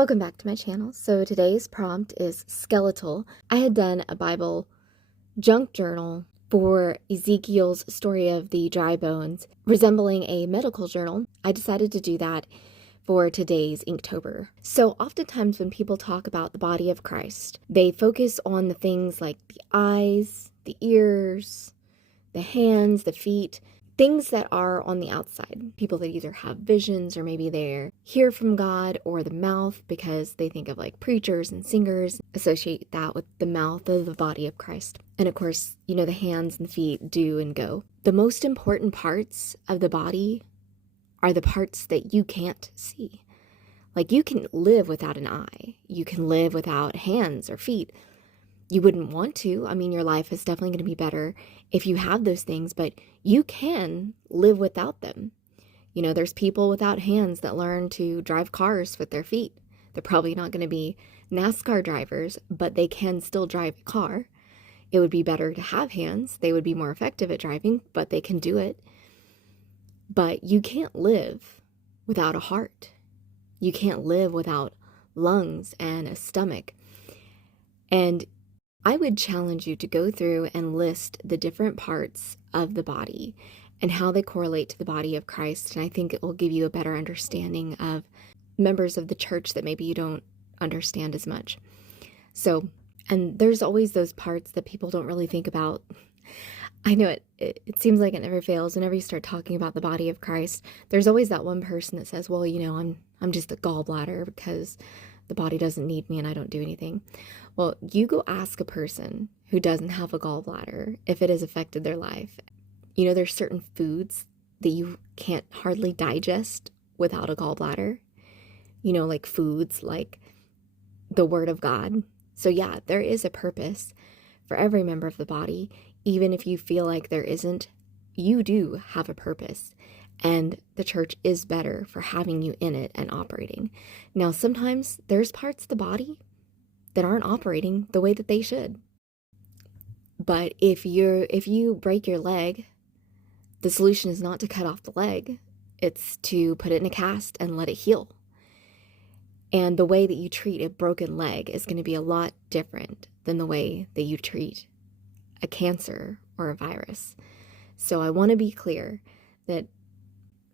Welcome back to my channel. So today's prompt is skeletal. I had done a Bible junk journal for Ezekiel's story of the dry bones, resembling a medical journal. I decided to do that for today's Inktober. So oftentimes when people talk about the body of Christ, they focus on the things like the eyes, the ears, the hands, the feet, things that are on the outside. People that either have visions or maybe they hear from God, or the mouth, because they think of like preachers and singers, associate that with the mouth of the body of Christ. And of course, the hands and the feet do and go. The most important parts of the body are the parts that you can't see. Like, you can live without an eye. You can live without hands or feet. You wouldn't want to. I mean, your life is definitely going to be better if you have those things, but you can live without them. There's people without hands that learn to drive cars with their feet. They're probably not going to be NASCAR drivers, but they can still drive a car. It would be better to have hands. They would be more effective at driving, but they can do it. But you can't live without a heart. You can't live without lungs and a stomach. And I would challenge you to go through and list the different parts of the body and how they correlate to the body of Christ. And I think it will give you a better understanding of members of the church that maybe you don't understand as much. So, and there's always those parts that people don't really think about. I know it seems like it never fails. Whenever you start talking about the body of Christ, there's always that one person that says, well, I'm just a gallbladder because the body doesn't need me and I don't do anything. Well, you go ask a person who doesn't have a gallbladder if it has affected their life. There's certain foods that you can't hardly digest without a gallbladder. Like foods like the Word of God. So yeah, there is a purpose for every member of the body. Even if you feel like there isn't, you do have a purpose. And the church is better for having you in it and operating. Now, sometimes there's parts of the body that aren't operating the way that they should. But if you break your leg, the solution is not to cut off the leg. It's to put it in a cast and let it heal. And the way that you treat a broken leg is going to be a lot different than the way that you treat a cancer or a virus. So I want to be clear that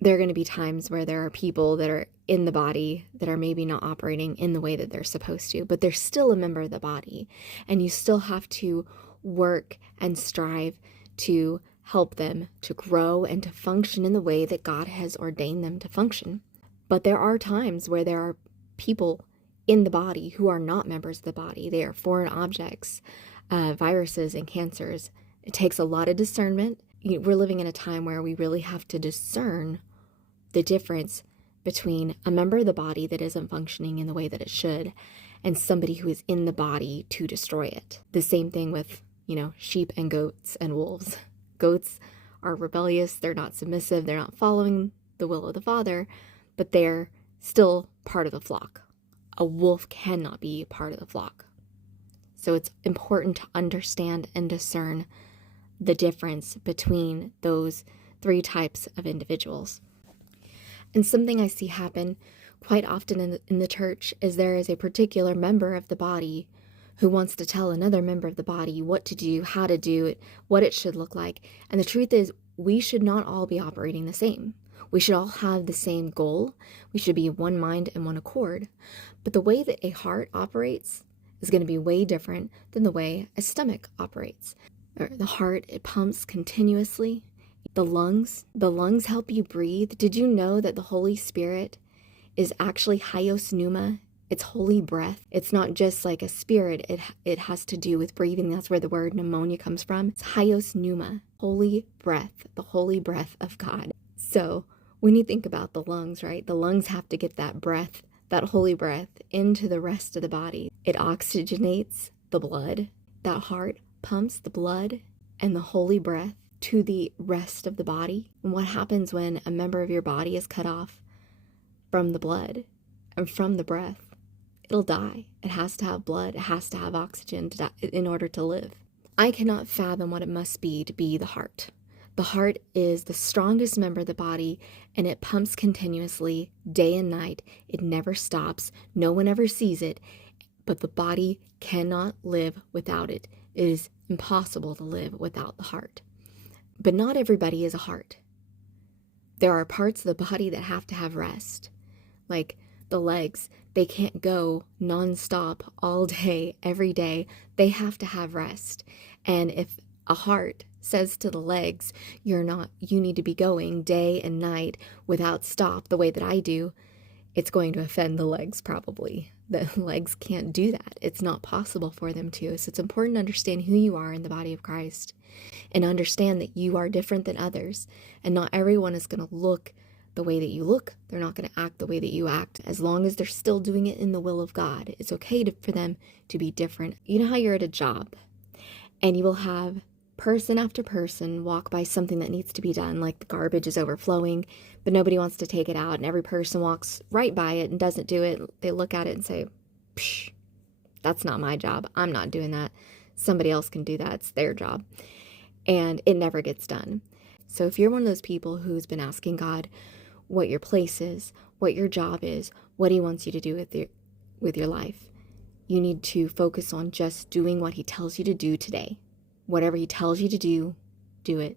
there are going to be times where there are people that are in the body that are maybe not operating in the way that they're supposed to, but they're still a member of the body, and you still have to work and strive to help them to grow and to function in the way that God has ordained them to function. But there are times where there are people in the body who are not members of the body. They are foreign objects, viruses and cancers. It takes a lot of discernment. We're living in a time where we really have to discern the difference between a member of the body that isn't functioning in the way that it should and somebody who is in the body to destroy it. The same thing with, sheep and goats and wolves. Goats are rebellious. They're not submissive. They're not following the will of the Father, but they're still part of the flock. A wolf cannot be part of the flock. So it's important to understand and discern the difference between those three types of individuals. And something I see happen quite often in the church is there is a particular member of the body who wants to tell another member of the body what to do, how to do it, what it should look like. And the truth is, we should not all be operating the same. We should all have the same goal. We should be one mind and one accord. But the way that a heart operates is going to be way different than the way a stomach operates. The heart, it pumps continuously. The lungs help you breathe. Did you know that the Holy Spirit is actually Hyos Pneuma? It's holy breath. It's not just like a spirit. It has to do with breathing. That's where the word pneumonia comes from. It's Hyos Pneuma, holy breath, the holy breath of God. So when you think about the lungs, right? The lungs have to get that breath, that holy breath, into the rest of the body. It oxygenates the blood. That heart pumps the blood and the holy breath to the rest of the body. And what happens when a member of your body is cut off from the blood and from the breath? It'll die. It has to have blood. It has to have oxygen in order to live. I cannot fathom what it must be to be the heart. The heart is the strongest member of the body, and it pumps continuously day and night. It never stops. No one ever sees it, but the body cannot live without it. It is impossible to live without the heart. But not everybody is a heart. There are parts of the body that have to have rest, like the legs. They can't go nonstop all day, every day. They have to have rest. And if a heart says to the legs, you need to be going day and night without stop the way that I do, it's going to offend the legs probably. The legs can't do that. It's not possible for them to. So it's important to understand who you are in the body of Christ and understand that you are different than others. And not everyone is going to look the way that you look. They're not going to act the way that you act. As long as they're still doing it in the will of God, it's okay for them to be different. You know how you're at a job and you will have person after person walk by something that needs to be done, like the garbage is overflowing, but nobody wants to take it out, and every person walks right by it and doesn't do it. They look at it and say, psh, that's not my job. I'm not doing that. Somebody else can do that. It's their job. And it never gets done. So if you're one of those people who's been asking God what your place is, what your job is, what he wants you to do with your life, you need to focus on just doing what he tells you to do today. Whatever he tells you to do, do it.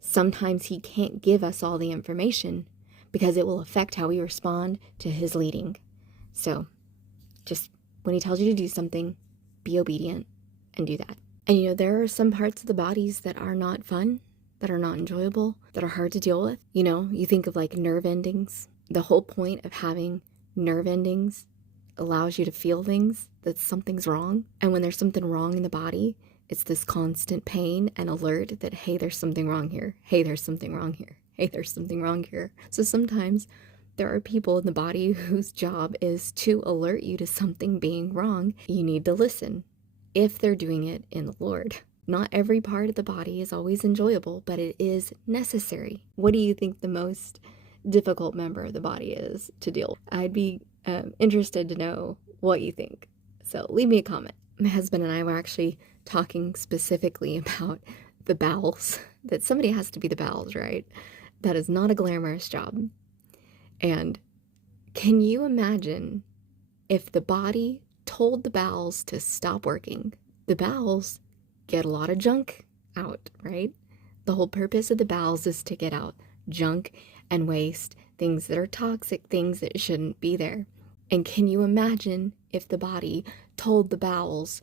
Sometimes he can't give us all the information because it will affect how we respond to his leading. So just when he tells you to do something, be obedient and do that. And there are some parts of the bodies that are not fun, that are not enjoyable, that are hard to deal with. You think of like nerve endings. The whole point of having nerve endings allows you to feel things, that something's wrong. And when there's something wrong in the body, it's this constant pain and alert that, hey, there's something wrong here. Hey, there's something wrong here. Hey, there's something wrong here. So sometimes there are people in the body whose job is to alert you to something being wrong. You need to listen if they're doing it in the Lord. Not every part of the body is always enjoyable, but it is necessary. What do you think the most difficult member of the body is to deal with? I'd be interested to know what you think. So leave me a comment. My husband and I were actually talking specifically about the bowels, that somebody has to be the bowels, right? That is not a glamorous job. And can you imagine if the body told the bowels to stop working? The bowels get a lot of junk out, right? The whole purpose of the bowels is to get out junk and waste, things that are toxic, things that shouldn't be there. And can you imagine if the body told the bowels,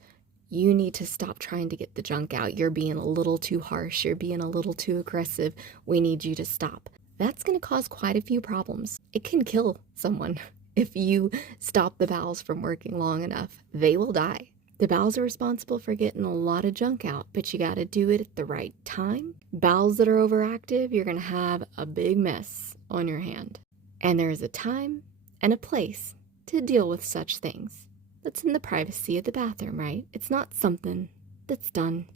you need to stop trying to get the junk out. You're being a little too harsh. You're being a little too aggressive. We need you to stop. That's going to cause quite a few problems. It can kill someone if you stop the bowels from working long enough. They will die. The bowels are responsible for getting a lot of junk out, but you got to do it at the right time. Bowels that are overactive, you're going to have a big mess on your hand. And there is a time and a place to deal with such things. That's in the privacy of the bathroom, right? It's not something that's done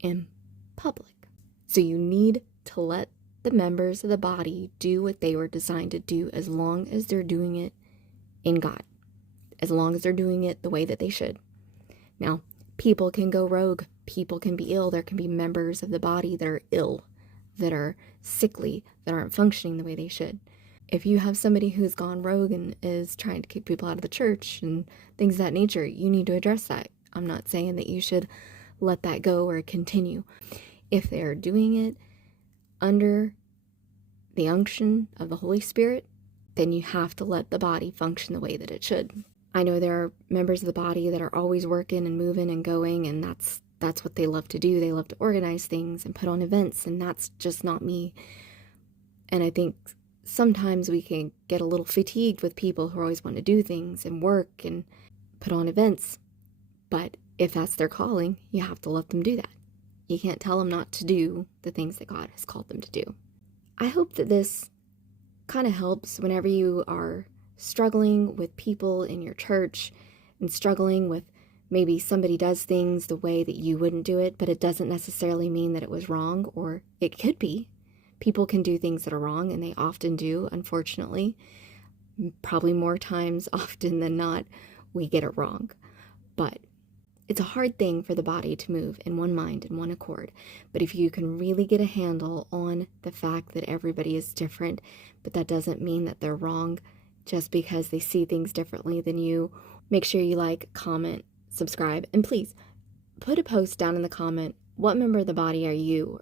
in public. So you need to let the members of the body do what they were designed to do, as long as they're doing it in God, as long as they're doing it the way that they should. Now, people can go rogue. People can be ill. There can be members of the body that are ill, that are sickly, that aren't functioning the way they should. If you have somebody who's gone rogue and is trying to kick people out of the church and things of that nature, you need to address that. I'm not saying that you should let that go or continue. If they're doing it under the unction of the Holy Spirit, then you have to let the body function the way that it should. I know there are members of the body that are always working and moving and going, and that's what they love to do. They love to organize things and put on events, and that's just not me. And I think sometimes we can get a little fatigued with people who always want to do things and work and put on events. But if that's their calling, you have to let them do that. You can't tell them not to do the things that God has called them to do. I hope that this kind of helps whenever you are struggling with people in your church and struggling with maybe somebody does things the way that you wouldn't do it, but it doesn't necessarily mean that it was wrong, or it could be. People can do things that are wrong, and they often do, unfortunately. Probably more times often than not, we get it wrong. But It's a hard thing for the body to move in one mind and one accord, but if you can really get a handle on the fact that everybody is different, but that doesn't mean that they're wrong just because they see things differently than you, make sure you like, comment, subscribe, and please put a post down in the comment. What member of the body are you?